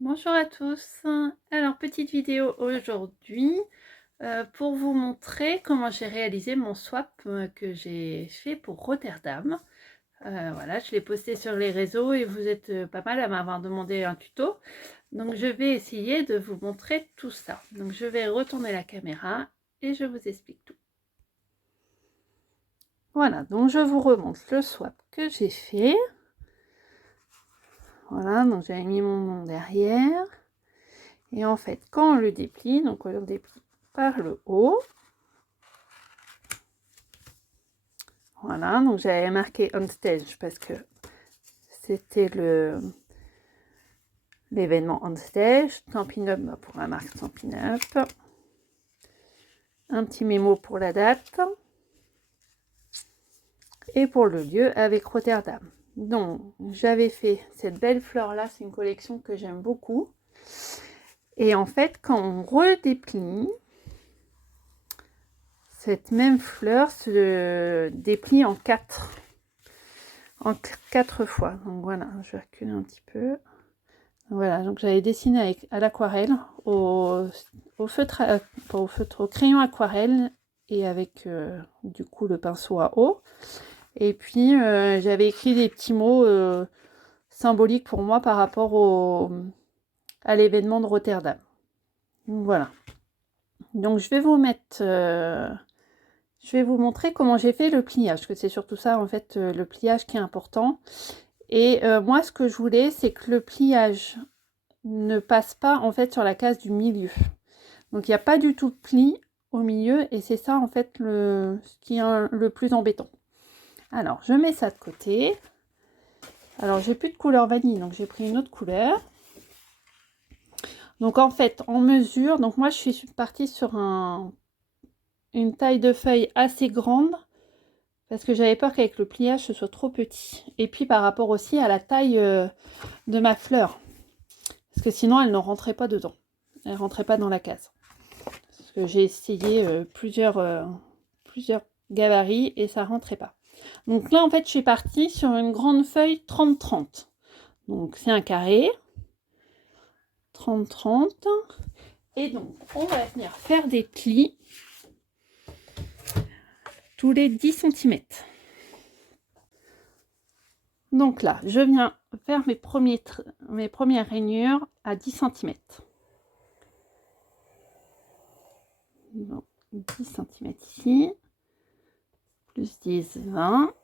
Bonjour à tous. Alors, petite vidéo aujourd'hui pour vous montrer comment j'ai réalisé mon swap que j'ai fait pour Rotterdam. Voilà, je l'ai posté sur les réseaux et vous êtes pas mal à m'avoir demandé un tuto. Donc, je vais essayer de vous montrer tout ça. Donc, je vais retourner la caméra et je vous explique tout. Voilà, donc je vous remonte le swap que j'ai fait. Voilà, donc j'avais mis mon nom derrière. Et en fait, quand on le déplie, donc on le déplie par le haut. Voilà, donc j'avais marqué on stage parce que c'était l'événement on stage. Stampin' Up pour la marque Stampin' Up. Un petit mémo pour la date. Et pour le lieu avec Rotterdam. Donc j'avais fait cette belle fleur là, c'est une collection que j'aime beaucoup. Et en fait, quand on redéplie, cette même fleur se déplie en quatre fois. Donc voilà, je vais reculer un petit peu. Voilà, donc j'avais dessiné à l'aquarelle, au feutre, pas au feutre, au crayon aquarelle et avec du coup le pinceau à eau. Et puis j'avais écrit des petits mots symboliques pour moi par rapport à l'événement de Rotterdam. Donc voilà. Donc je vais vous mettre, je vais vous montrer comment j'ai fait le pliage, parce que c'est surtout ça en fait le pliage qui est important. Et moi ce que je voulais, c'est que le pliage ne passe pas en fait sur la case du milieu. Donc il n'y a pas du tout de pli au milieu et c'est ça en fait ce qui est le plus embêtant. Alors je mets ça de côté. Alors j'ai plus de couleur vanille donc j'ai pris une autre couleur. Donc en fait en mesure, donc moi je suis partie sur une taille de feuille assez grande parce que j'avais peur qu'avec le pliage ce soit trop petit. Et puis par rapport aussi à la taille de ma fleur. Parce que sinon elle ne rentrait pas dedans. Elle ne rentrait pas dans la case. Parce que j'ai essayé plusieurs gabarits et ça rentrait pas. Donc là en fait je suis partie sur une grande feuille 30-30. Donc c'est un carré. 30-30. Et donc on va venir faire des plis tous les 10 cm. Donc là je viens faire mes premières rainures à 10 cm. Donc 10 cm ici. Plus 10, 20.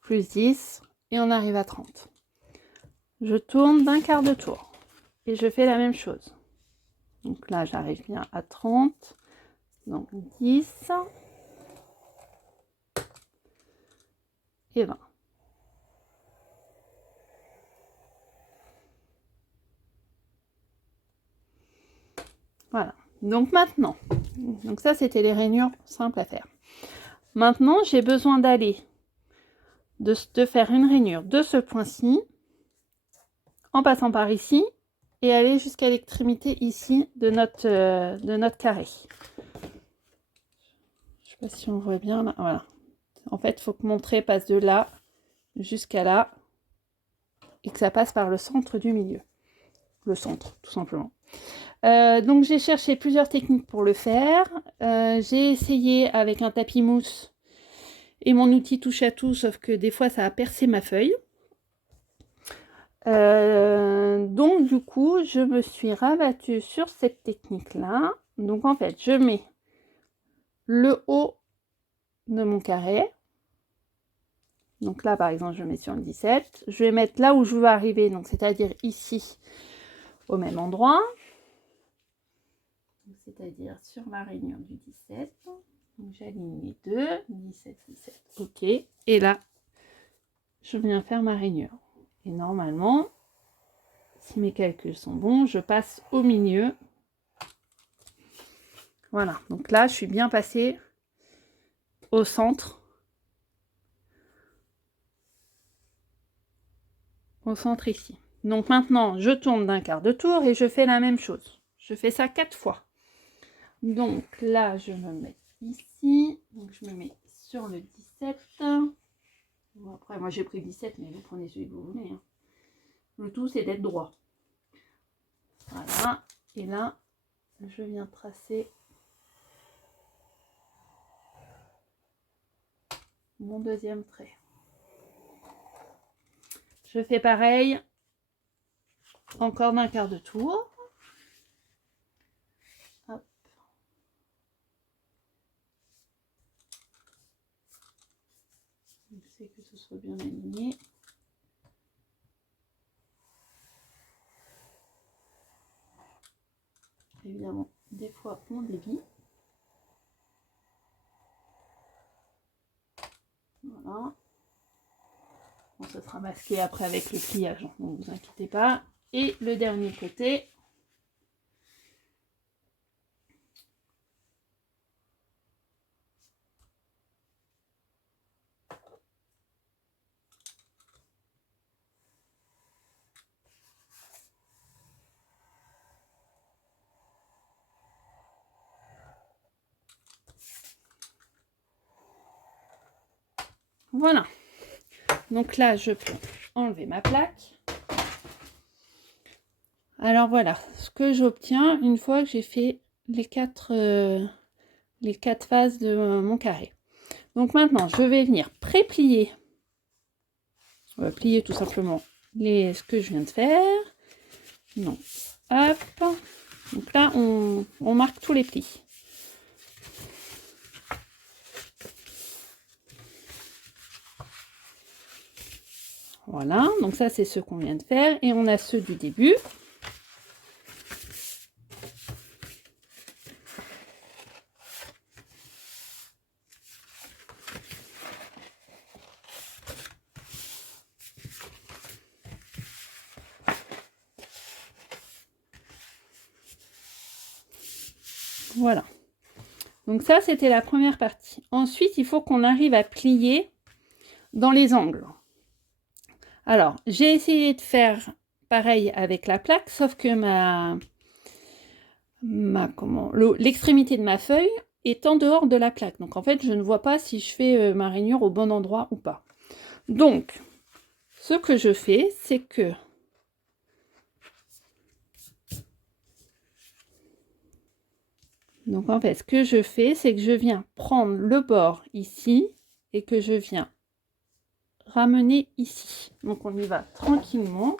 Plus 10. Et on arrive à 30. Je tourne d'un quart de tour. Et je fais la même chose. Donc là, j'arrive bien à 30. Donc 10 et 20. Voilà. Donc maintenant, donc ça c'était les rainures simples à faire. Maintenant, j'ai besoin d'aller, de faire une rainure de ce point-ci, en passant par ici, et aller jusqu'à l'extrémité ici de notre carré. Je sais pas si on voit bien là. Voilà. En fait, il faut que mon trait passe de là jusqu'à là et que ça passe par le centre du milieu. Le centre, tout simplement. Donc j'ai cherché plusieurs techniques pour le faire. J'ai essayé avec un tapis mousse et mon outil touche à tout, sauf que des fois ça a percé ma feuille. Donc du coup, je me suis rabattue sur cette technique-là. Donc en fait, je mets le haut de mon carré. Donc là, par exemple, je mets sur le 17. Je vais mettre là où je veux arriver, donc c'est-à-dire ici, au même endroit. C'est-à-dire sur ma rainure du 17. Donc j'aligne les deux, 17, 17, ok. Et là, je viens faire ma rainure. Et normalement, si mes calculs sont bons, je passe au milieu. Voilà, donc là, je suis bien passée au centre. Au centre ici. Donc maintenant, je tourne d'un quart de tour et je fais la même chose. Je fais ça 4 fois. Donc là, je me mets ici. Donc je me mets sur le 17. Bon, après, moi j'ai pris 17, mais vous prenez celui que vous voulez. Hein. Le tout, c'est d'être droit. Voilà. Et là, je viens tracer mon deuxième trait. Je fais pareil, encore d'un quart de tour. Hop. J'essaie que ce soit bien aligné. Évidemment, des fois on dévie. Voilà. Bon, ça sera masqué après avec le pliage, donc ne vous inquiétez pas. Et le dernier côté. Voilà. Donc là, je peux enlever ma plaque. Alors voilà, ce que j'obtiens une fois que j'ai fait les quatre faces de mon carré. Donc maintenant, je vais venir pré-plier. On va plier tout simplement ce que je viens de faire. Non. Hop. Donc là, on marque tous les plis. Voilà, donc ça c'est ce qu'on vient de faire. Et on a ceux du début. Voilà. Donc ça, c'était la première partie. Ensuite, il faut qu'on arrive à plier dans les angles. Alors, j'ai essayé de faire pareil avec la plaque, sauf que l'extrémité de ma feuille est en dehors de la plaque. Donc en fait, je ne vois pas si je fais ma rainure au bon endroit ou pas. Donc, ce que je fais, c'est que en fait, ce que je fais, c'est que je viens prendre le bord ici et que je viens ramener ici. Donc on y va tranquillement.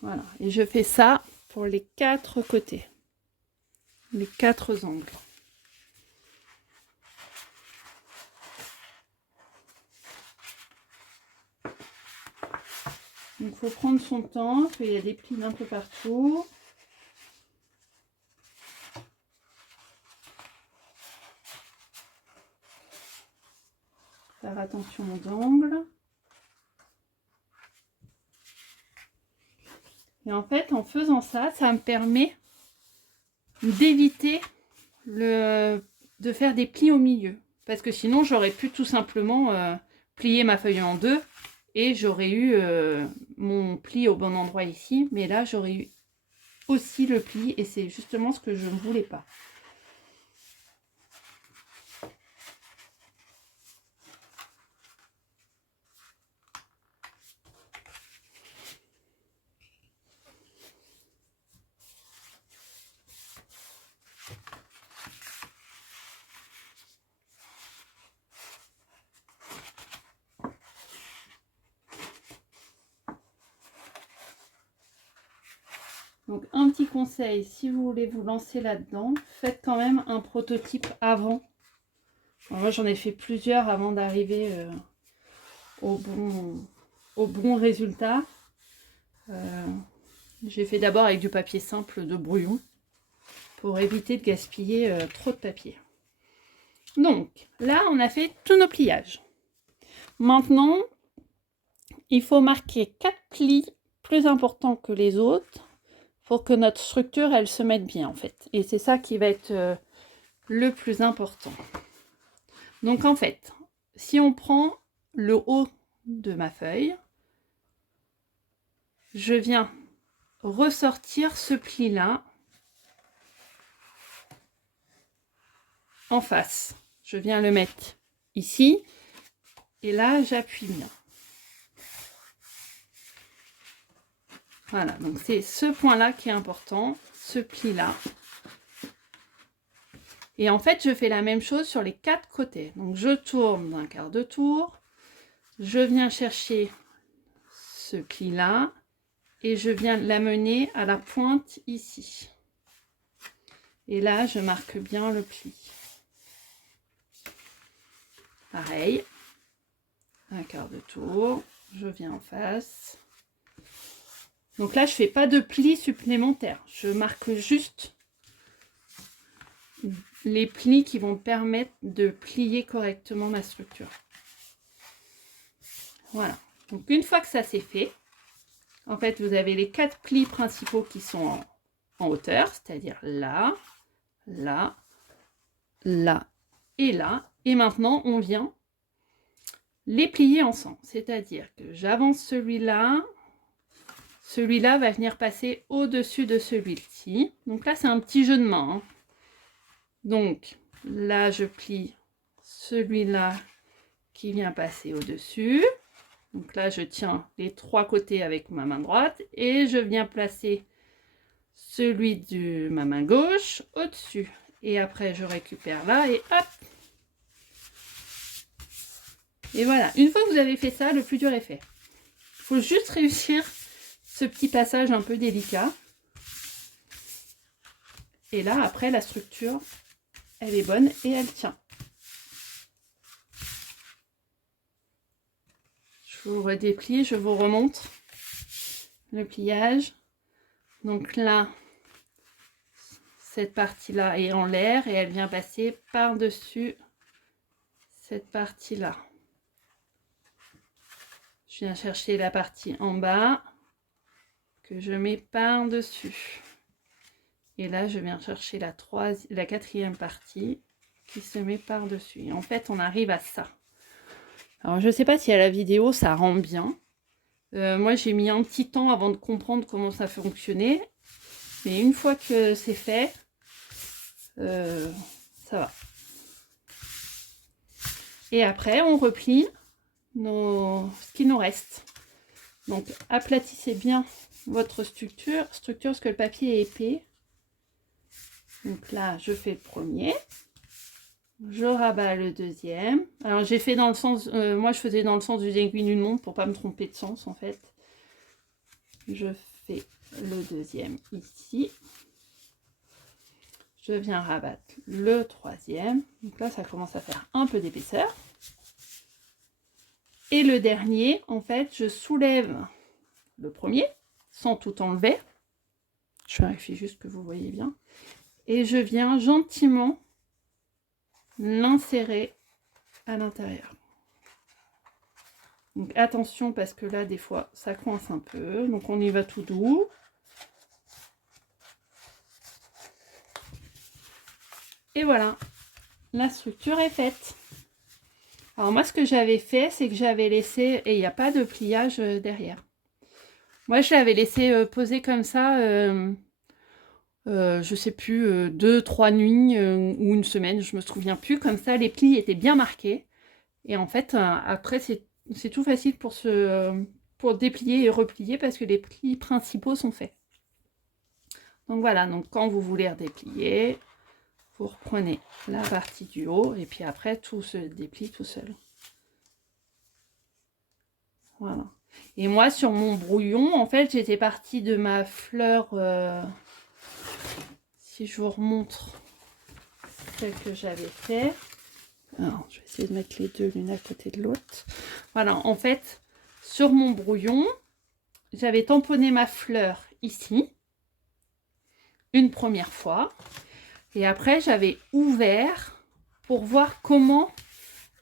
Voilà, et je fais ça pour les 4 côtés, les 4 angles. Donc il faut prendre son temps, parce qu'il y a des plis un peu partout. Faire attention aux angles. Et en fait, en faisant ça, ça me permet d'éviter de faire des plis au milieu. Parce que sinon, j'aurais pu tout simplement plier ma feuille en deux et j'aurais eu mon pli au bon endroit ici. Mais là, j'aurais eu aussi le pli et c'est justement ce que je ne voulais pas. Donc un petit conseil, si vous voulez vous lancer là-dedans, faites quand même un prototype avant. Alors moi j'en ai fait plusieurs avant d'arriver au bon résultat. J'ai fait d'abord avec du papier simple de brouillon pour éviter de gaspiller trop de papier. Donc là on a fait tous nos pliages. Maintenant il faut marquer 4 plis plus importants que les autres pour que notre structure, elle se mette bien, en fait. Et c'est ça qui va être le plus important. Donc, en fait, si on prend le haut de ma feuille, je viens ressortir ce pli-là en face. Je viens le mettre ici et là j'appuie bien. Voilà, donc c'est ce point-là qui est important, ce pli-là. Et en fait, je fais la même chose sur les 4 côtés. Donc je tourne d'un quart de tour, je viens chercher ce pli-là et je viens l'amener à la pointe ici. Et là, je marque bien le pli. Pareil, un quart de tour, je viens en face. Donc là, je ne fais pas de plis supplémentaires. Je marque juste les plis qui vont permettre de plier correctement ma structure. Voilà. Donc une fois que ça c'est fait, en fait, vous avez les 4 plis principaux qui sont en hauteur, c'est-à-dire là, là, là et là. Et maintenant, on vient les plier ensemble. C'est-à-dire que j'avance celui-là. Celui-là va venir passer au-dessus de celui-ci. Donc là, c'est un petit jeu de main. Hein. Donc là, je plie celui-là qui vient passer au-dessus. Donc là, je tiens les 3 côtés avec ma main droite et je viens placer celui de ma main gauche au-dessus. Et après, je récupère là et hop. Et voilà, une fois que vous avez fait ça, le plus dur est fait. Il faut juste réussir ce petit passage un peu délicat. Et là, après, la structure, elle est bonne et elle tient. Je vous redéplie, je vous remonte le pliage. Donc là, cette partie-là est en l'air et elle vient passer par-dessus cette partie-là. Je viens chercher la partie en bas que je mets par-dessus. Et là, je viens chercher la 4e partie qui se met par-dessus. Et en fait, on arrive à ça. Alors, je ne sais pas si à la vidéo, ça rend bien. Moi, j'ai mis un petit temps avant de comprendre comment ça fonctionnait. Mais une fois que c'est fait, ça va. Et après, on replie ce qui nous reste. Donc, aplatissez bien votre structure parce que le papier est épais. Donc là, je fais le premier. Je rabats le deuxième. Alors, j'ai fait dans le sens... moi, je faisais dans le sens d'une aiguille d'une montre pour pas me tromper de sens, en fait. Je fais le deuxième ici. Je viens rabattre le troisième. Donc là, ça commence à faire un peu d'épaisseur. Et le dernier, en fait, je soulève le premier sans tout enlever. Je vérifie juste que vous voyez bien. Et je viens gentiment l'insérer à l'intérieur. Donc attention parce que là, des fois, ça coince un peu. Donc on y va tout doux. Et voilà, la structure est faite. Alors moi, ce que j'avais fait, c'est que j'avais laissé, et il n'y a pas de pliage derrière. Moi, je l'avais laissé poser comme ça, je sais plus, 2-3 nuits ou une semaine, je me souviens plus. Comme ça, les plis étaient bien marqués. Et en fait, après, c'est tout facile pour déplier et replier parce que les plis principaux sont faits. Donc voilà, donc quand vous voulez redéplier, vous reprenez la partie du haut et puis après, tout se déplie tout seul. Voilà. Et moi, sur mon brouillon, en fait, j'étais partie de ma fleur... si je vous remontre celle que j'avais fait. Alors, je vais essayer de mettre les deux l'une à côté de l'autre. Voilà, en fait, sur mon brouillon, j'avais tamponné ma fleur ici, une première fois. Et après, j'avais ouvert pour voir comment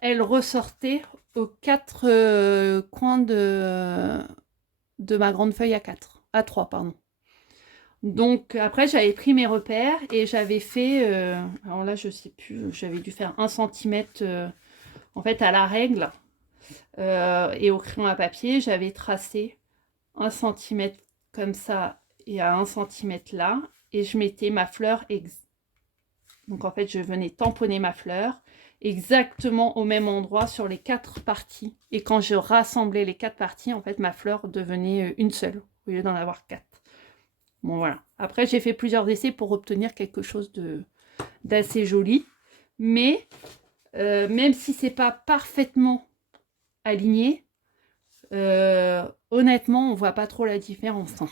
elle ressortait aux 4 coins de ma grande feuille à 3, pardon. Donc après j'avais pris mes repères et j'avais fait, alors là je sais plus, j'avais dû faire 1 cm en fait à la règle et au crayon à papier j'avais tracé 1 cm comme ça et à 1 centimètre là, et je mettais ma fleur. Donc en fait, je venais tamponner ma fleur exactement au même endroit sur les 4 parties. Et quand je rassemblais les 4 parties, en fait, ma fleur devenait une seule, au lieu d'en avoir 4. Bon, voilà. Après, j'ai fait plusieurs essais pour obtenir quelque chose d'assez joli. Mais, même si c'est pas parfaitement aligné, honnêtement, on voit pas trop la différence. Hein.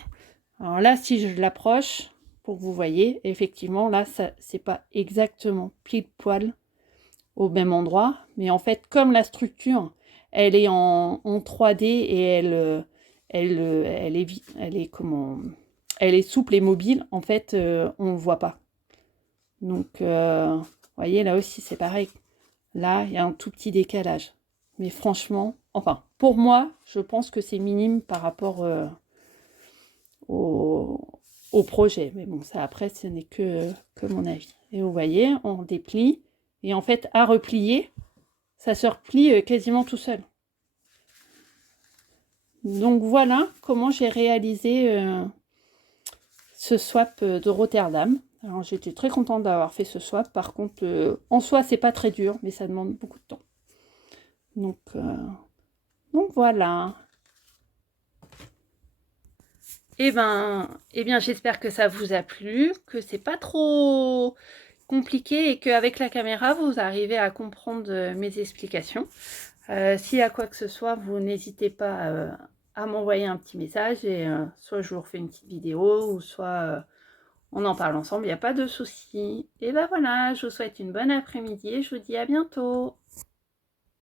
Alors là, si je l'approche, pour que vous voyez, effectivement, là, c'est pas exactement pile poil au même endroit. Mais en fait, comme la structure, elle est en 3D et elle est souple et mobile, en fait, on ne voit pas. Donc, vous voyez, là aussi, c'est pareil. Là, il y a un tout petit décalage. Mais franchement, enfin, pour moi, je pense que c'est minime par rapport au projet. Mais bon, ça, après, ce n'est que mon avis. Et vous voyez, on déplie. Et en fait, à replier, ça se replie quasiment tout seul. Donc, voilà comment j'ai réalisé ce swap de Rotterdam. Alors, j'étais très contente d'avoir fait ce swap. Par contre, en soi, c'est pas très dur, mais ça demande beaucoup de temps. Donc voilà. Eh bien, j'espère que ça vous a plu, que c'est pas trop compliqué et qu'avec la caméra, vous arrivez à comprendre mes explications. S'il y a quoi que ce soit, vous n'hésitez pas à m'envoyer un petit message et soit je vous refais une petite vidéo ou soit on en parle ensemble, il n'y a pas de souci. Et ben voilà, je vous souhaite une bonne après-midi et je vous dis à bientôt.